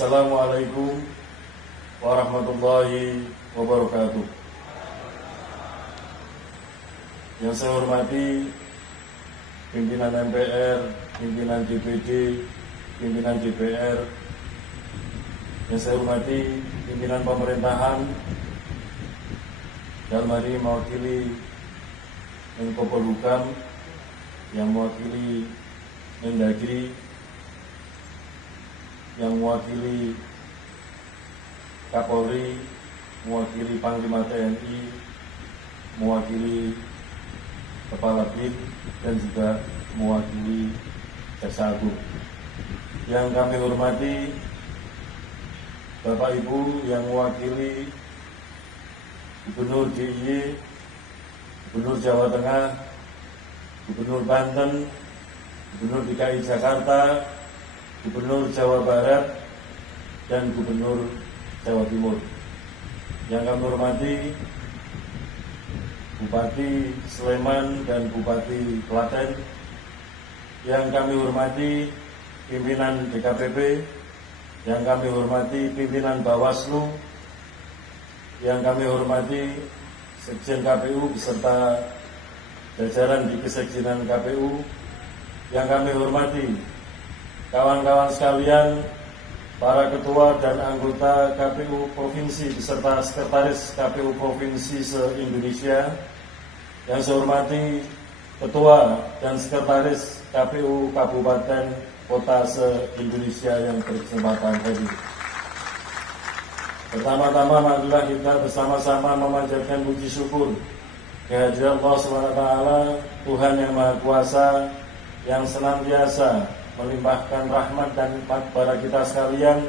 Assalamualaikum warahmatullahi wabarakatuh. Yang saya hormati pimpinan MPR, pimpinan DPD, pimpinan DPR. Yang saya hormati pimpinan pemerintahan, dalam hari ini mewakili Menko Polhukam, yang mewakili Mendagri, yang mewakili Kapolri, mewakili Panglima TNI, mewakili Kepala BIN, dan juga mewakili Jaksa Agung. Yang kami hormati Bapak Ibu yang mewakili Gubernur DIY, Gubernur Jawa Tengah, Gubernur Banten, Gubernur DKI Jakarta, Gubernur Jawa Barat, dan Gubernur Jawa Timur. Yang kami hormati Bupati Sleman dan Bupati Klaten. Yang kami hormati pimpinan DKPP. Yang kami hormati pimpinan Bawaslu. Yang kami hormati Sekjen KPU beserta jajaran di Kesekjenan KPU. Yang kami hormati kawan-kawan sekalian, para ketua dan anggota KPU Provinsi beserta sekretaris KPU Provinsi se-Indonesia. Yang saya hormati ketua dan sekretaris KPU Kabupaten Kota se-Indonesia yang berkesempatan hadir. Pertama-tama marilah kita bersama-sama memanjatkan puji syukur kehadirat Allah SWT, Tuhan yang Maha Kuasa, yang senantiasa melimpahkan rahmat dan nikmat kepada kita sekalian,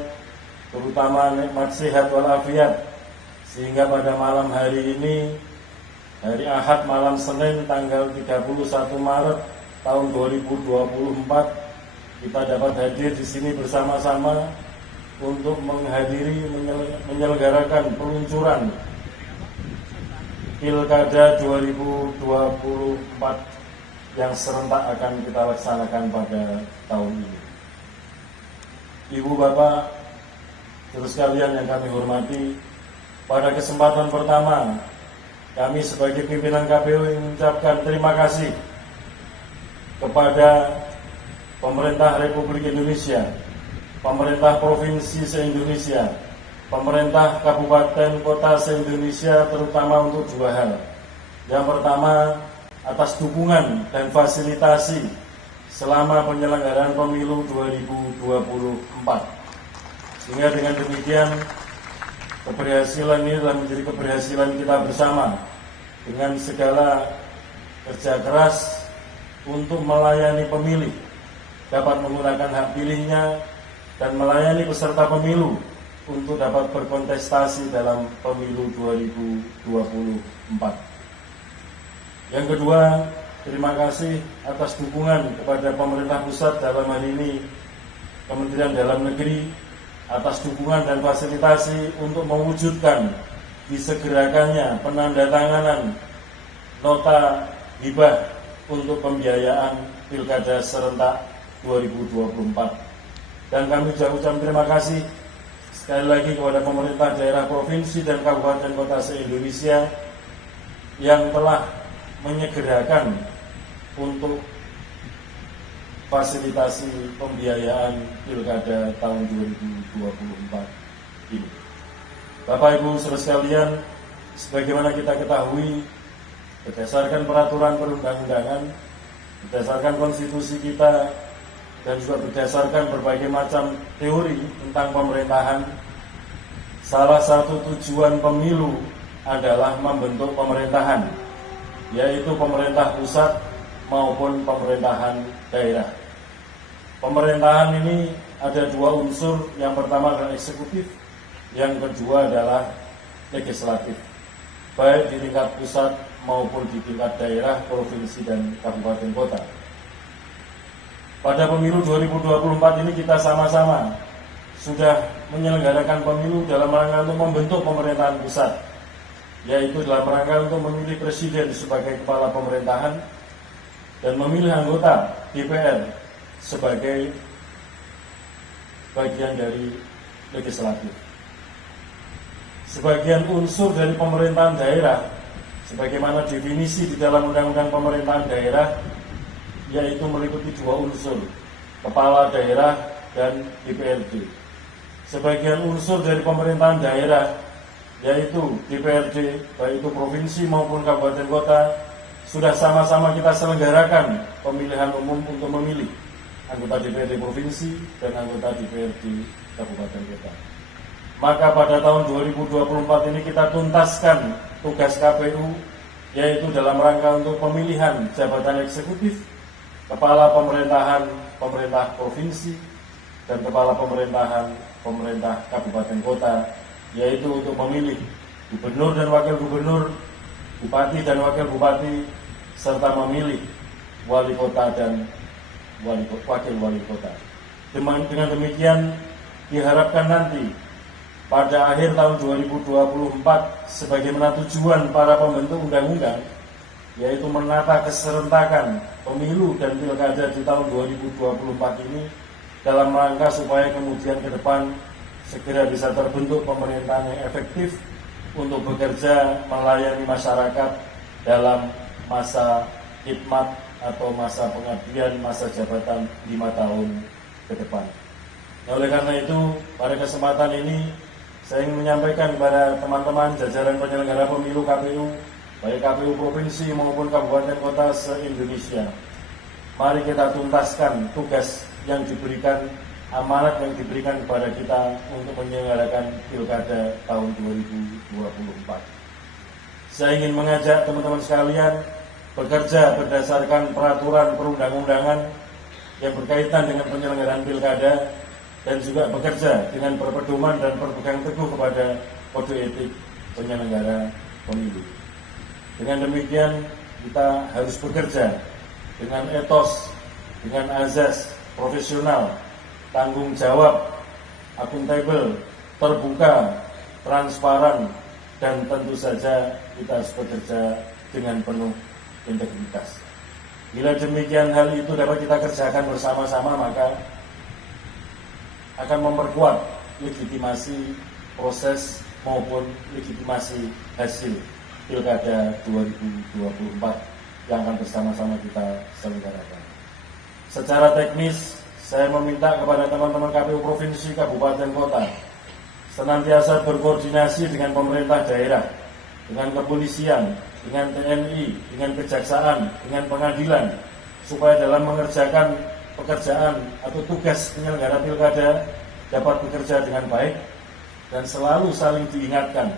terutama nikmat sehat walafiat, sehingga pada malam hari ini, hari Ahad malam Senin tanggal 31 Maret tahun 2024, kita dapat hadir di sini bersama-sama untuk menghadiri menyelenggarakan peluncuran Pilkada 2024 yang serentak akan kita laksanakan pada tahun ini. Ibu Bapak, terus sekalian yang kami hormati, pada kesempatan pertama kami sebagai pimpinan KPU mengucapkan terima kasih kepada pemerintah Republik Indonesia, pemerintah provinsi se-Indonesia, pemerintah kabupaten kota se-Indonesia, terutama untuk dua hal. Yang pertama, atas dukungan dan fasilitasi selama penyelenggaraan pemilu 2024. Sehingga dengan demikian keberhasilan ini adalah menjadi keberhasilan kita bersama dengan segala kerja keras untuk melayani pemilih, dapat menggunakan hak pilihnya dan melayani peserta pemilu untuk dapat berkontestasi dalam pemilu 2024. Yang kedua, terima kasih atas dukungan kepada pemerintah pusat, dalam hal ini Kementerian Dalam Negeri, atas dukungan dan fasilitasi untuk mewujudkan disegerakannya penandatanganan nota hibah untuk pembiayaan Pilkada serentak 2024. Dan kami juga ucapkan terima kasih sekali lagi kepada pemerintah daerah provinsi dan kabupaten kota se-Indonesia yang telah menyegerakan untuk fasilitasi pembiayaan Pilkada tahun 2024 ini. Bapak Ibu saudara sekalian, sebagaimana kita ketahui, berdasarkan peraturan perundang-undangan, berdasarkan konstitusi kita, dan juga berdasarkan berbagai macam teori tentang pemerintahan, salah satu tujuan pemilu adalah membentuk pemerintahan, yaitu pemerintah pusat maupun pemerintahan daerah. Pemerintahan ini ada dua unsur, yang pertama adalah eksekutif, yang kedua adalah legislatif, baik di tingkat pusat maupun di tingkat daerah, provinsi, dan kabupaten kota. Pada pemilu 2024 ini kita sama-sama sudah menyelenggarakan pemilu dalam rangka untuk membentuk pemerintahan pusat, yaitu dalam rangka untuk memilih presiden sebagai kepala pemerintahan dan memilih anggota DPR sebagai bagian dari legislatif. Sebagian unsur dari pemerintahan daerah, sebagaimana definisi di dalam Undang-Undang Pemerintahan Daerah, yaitu meliputi dua unsur, kepala daerah dan DPRD. Sebagian unsur dari pemerintahan daerah, yaitu DPRD, baik itu provinsi maupun kabupaten kota, sudah sama-sama kita selenggarakan pemilihan umum untuk memilih anggota DPRD provinsi dan anggota DPRD kabupaten kota. Maka pada tahun 2024 ini kita tuntaskan tugas KPU, yaitu dalam rangka untuk pemilihan jabatan eksekutif, kepala pemerintahan pemerintah provinsi, dan kepala pemerintahan pemerintah kabupaten kota, yaitu untuk memilih gubernur dan wakil gubernur, bupati dan wakil bupati, serta memilih wali kota dan wakil wali kota. Dengan demikian diharapkan nanti pada akhir tahun 2024, sebagaimana tujuan para pembentuk undang-undang, yaitu menata keserentakan pemilu dan pilkada di tahun 2024 ini, dalam rangka supaya kemudian ke depan segera bisa terbentuk pemerintahan yang efektif untuk bekerja melayani masyarakat dalam masa khidmat atau masa pengabdian, masa jabatan 5 tahun ke depan. Nah, oleh karena itu, pada kesempatan ini saya ingin menyampaikan kepada teman-teman jajaran penyelenggara pemilu KPU, baik KPU provinsi maupun kabupaten kota se-Indonesia. Mari kita tuntaskan tugas yang diberikan, amanat yang diberikan kepada kita untuk menyelenggarakan pilkada tahun 2024. Saya ingin mengajak teman-teman sekalian bekerja berdasarkan peraturan perundang-undangan yang berkaitan dengan penyelenggaraan pilkada, dan juga bekerja dengan berpedoman dan berpegang teguh kepada kode etik penyelenggara pemilu. Dengan demikian kita harus bekerja dengan etos, dengan azas profesional, tanggung jawab, akuntabel, terbuka, transparan, dan tentu saja kita harus bekerja dengan penuh integritas. Bila demikian hal itu dapat kita kerjakan bersama-sama, maka akan memperkuat legitimasi proses maupun legitimasi hasil pilkada 2024 yang akan bersama-sama kita selenggarakan. Secara teknis, saya meminta kepada teman-teman KPU provinsi, kabupaten, kota senantiasa berkoordinasi dengan pemerintah daerah, dengan kepolisian, dengan TNI, dengan kejaksaan, dengan pengadilan, supaya dalam mengerjakan pekerjaan atau tugas penyelenggara pilkada dapat bekerja dengan baik dan selalu saling diingatkan,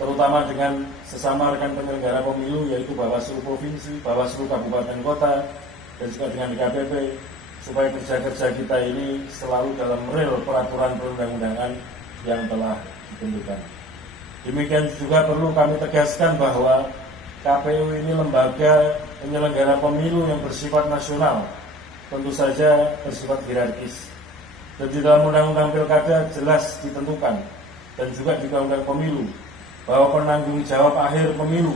terutama dengan sesama rekan penyelenggara pemilu, yaitu Bawaslu provinsi, Bawaslu kabupaten kota, dan juga dengan DKPP, supaya kerja-kerja kita ini selalu dalam rel peraturan perundang-undangan yang telah ditentukan. Demikian juga perlu kami tegaskan bahwa KPU ini lembaga penyelenggara pemilu yang bersifat nasional, tentu saja bersifat hierarkis. Dan di dalam Undang-Undang Pilkada jelas ditentukan, dan juga di Undang-Undang Pemilu, bahwa penanggung jawab akhir pemilu,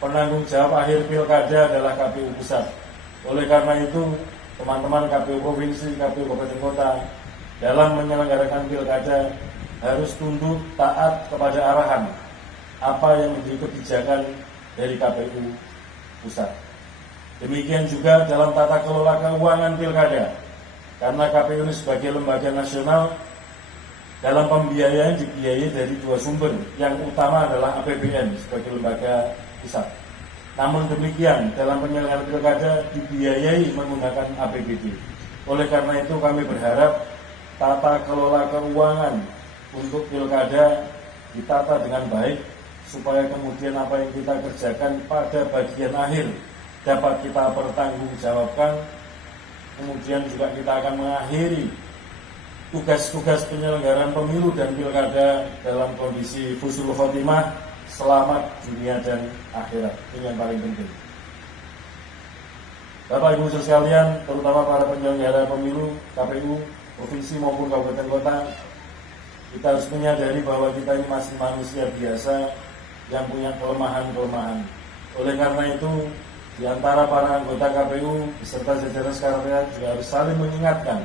penanggung jawab akhir pilkada adalah KPU pusat. Oleh karena itu, teman-teman KPU provinsi, KPU kabupaten kota, dalam menyelenggarakan pilkada harus tunduk taat kepada arahan apa yang menjadi kebijakan dari KPU pusat. Demikian juga dalam tata kelola keuangan pilkada, karena KPU ini sebagai lembaga nasional, dalam pembiayaan dibiayai dari dua sumber. Yang utama adalah APBN sebagai lembaga pusat. Namun demikian, dalam penyelenggaraan pilkada dibiayai menggunakan APBD. Oleh karena itu kami berharap tata kelola keuangan untuk pilkada ditata dengan baik, supaya kemudian apa yang kita kerjakan pada bagian akhir dapat kita pertanggungjawabkan. Kemudian juga kita akan mengakhiri tugas-tugas penyelenggaraan pemilu dan pilkada dalam kondisi husnul khotimah, selamat dunia dan akhirat. Ini yang paling penting. Bapak Ibu sekalian, terutama para penyelenggara pemilu KPU provinsi maupun kabupaten kota, kita harus menyadari bahwa kita ini masih manusia biasa yang punya kelemahan-kelemahan. Oleh karena itu, di antara para anggota KPU beserta jajaran sekretariat juga harus saling mengingatkan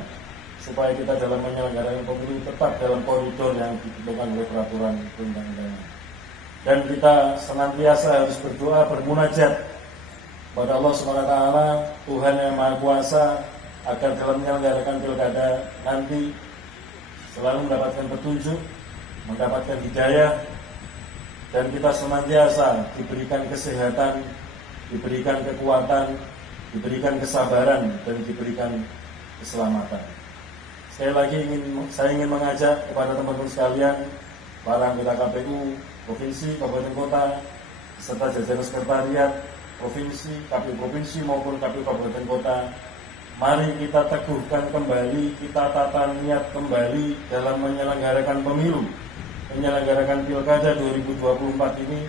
supaya kita dalam menyelenggarakan pemilu tetap dalam koridor yang ditentukan oleh peraturan perundang-undangan. Dan kita senantiasa harus berdoa, bermunajat kepada Allah SWT, Tuhan yang Maha Kuasa, agar dalam menyelenggarakan pilkada nanti selalu mendapatkan petunjuk, mendapatkan hidayah, dan kita senantiasa diberikan kesehatan, diberikan kekuatan, diberikan kesabaran, dan diberikan keselamatan. Sekali lagi saya ingin mengajak kepada teman-teman sekalian, para anggota KPU Provinsi, Kabupaten Kota, serta jajaran sekretariat Provinsi, KPU Provinsi maupun KPU Kabupaten Kota, mari kita teguhkan kembali, kita tata niat kembali dalam menyelenggarakan pemilu, menyelenggarakan pilkada 2024 ini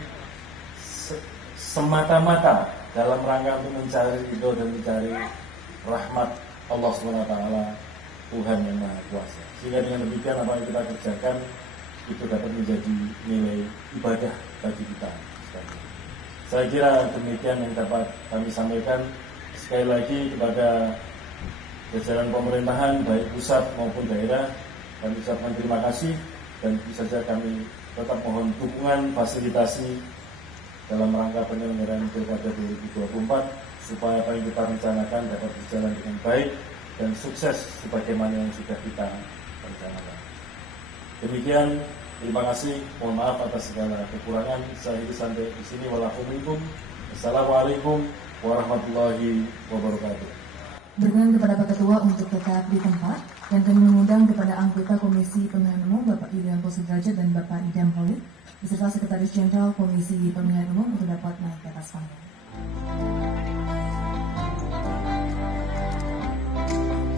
semata-mata dalam rangka untuk mencari ridho dan mencari rahmat Allah SWT, Tuhan yang Maha Kuasa. Sehingga dengan demikian apa yang kita kerjakan itu dapat menjadi nilai ibadah bagi kita. Saya kira demikian yang dapat kami sampaikan. Sekali lagi kepada jajaran pemerintahan baik pusat maupun daerah, kami ucapkan terima kasih, dan tentu saja kami tetap mohon dukungan fasilitasi dalam rangka penyelenggaraan Pilkada 2024 supaya apa yang kita rencanakan dapat berjalan dengan baik dan sukses sebagaimana yang sudah kita rencanakan. Demikian, terima kasih. Mohon maaf atas segala kekurangan. Saya sampai di sini. Wassalamualaikum warahmatullahi wabarakatuh. Berkenan kepada Pak Ketua untuk tetap di tempat, dan kami mengundang kepada anggota Komisi Pemilihan Umum Bapak Irianto Sudrajat dan Bapak Idam Holik, beserta Sekretaris Jenderal Komisi Pemilihan Umum untuk dapat naik ke atas panggung.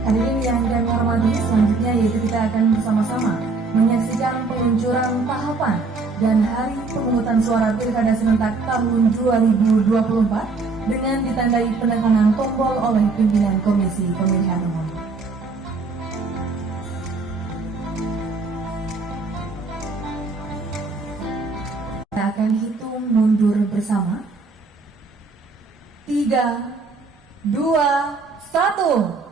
Hadirin yang kami hormati, selanjutnya yaitu kita akan bersama-sama menyaksikan peluncuran tahapan dan hari pemungutan suara Pilkada serentak tahun 2024 dengan ditandai penekanan tombol oleh pimpinan Komisi Pemilihan Umum. Kita akan hitung mundur bersama. 3, 2, 1.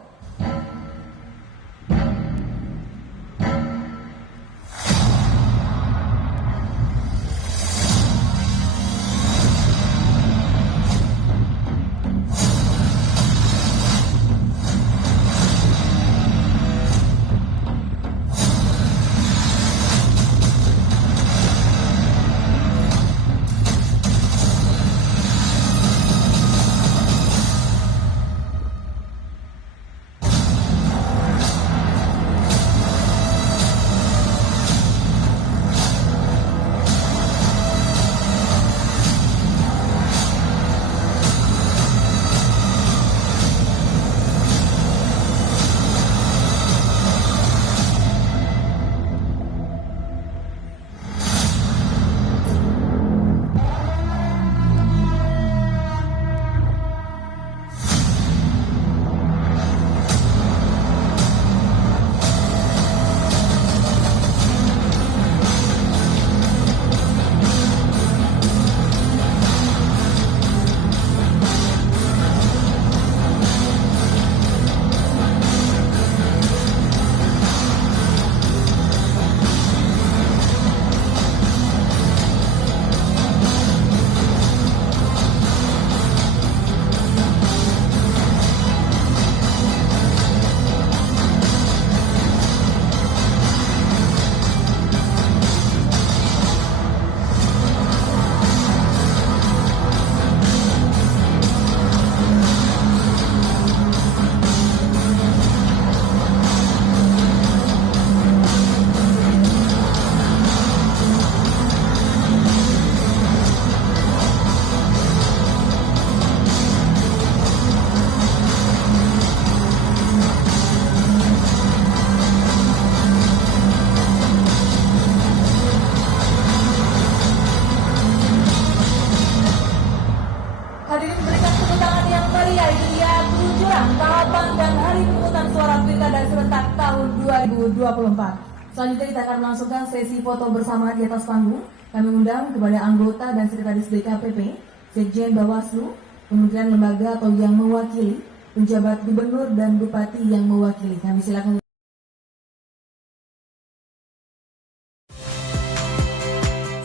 Pilkada serentak tahun 2024. Selanjutnya kita akan melangsungkan sesi foto bersama di atas panggung. Kami undang kepada anggota dan sekretaris DKPP, Sekjen Bawaslu, kementerian lembaga atau yang mewakili, penjabat gubernur dan bupati yang mewakili. Kami silakan.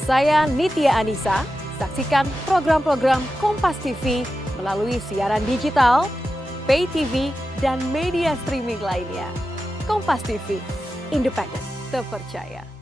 Saya Nitya Anissa. Saksikan program-program Kompas TV melalui siaran digital, pay TV, dan media streaming lainnya. Kompas TV, independen, terpercaya.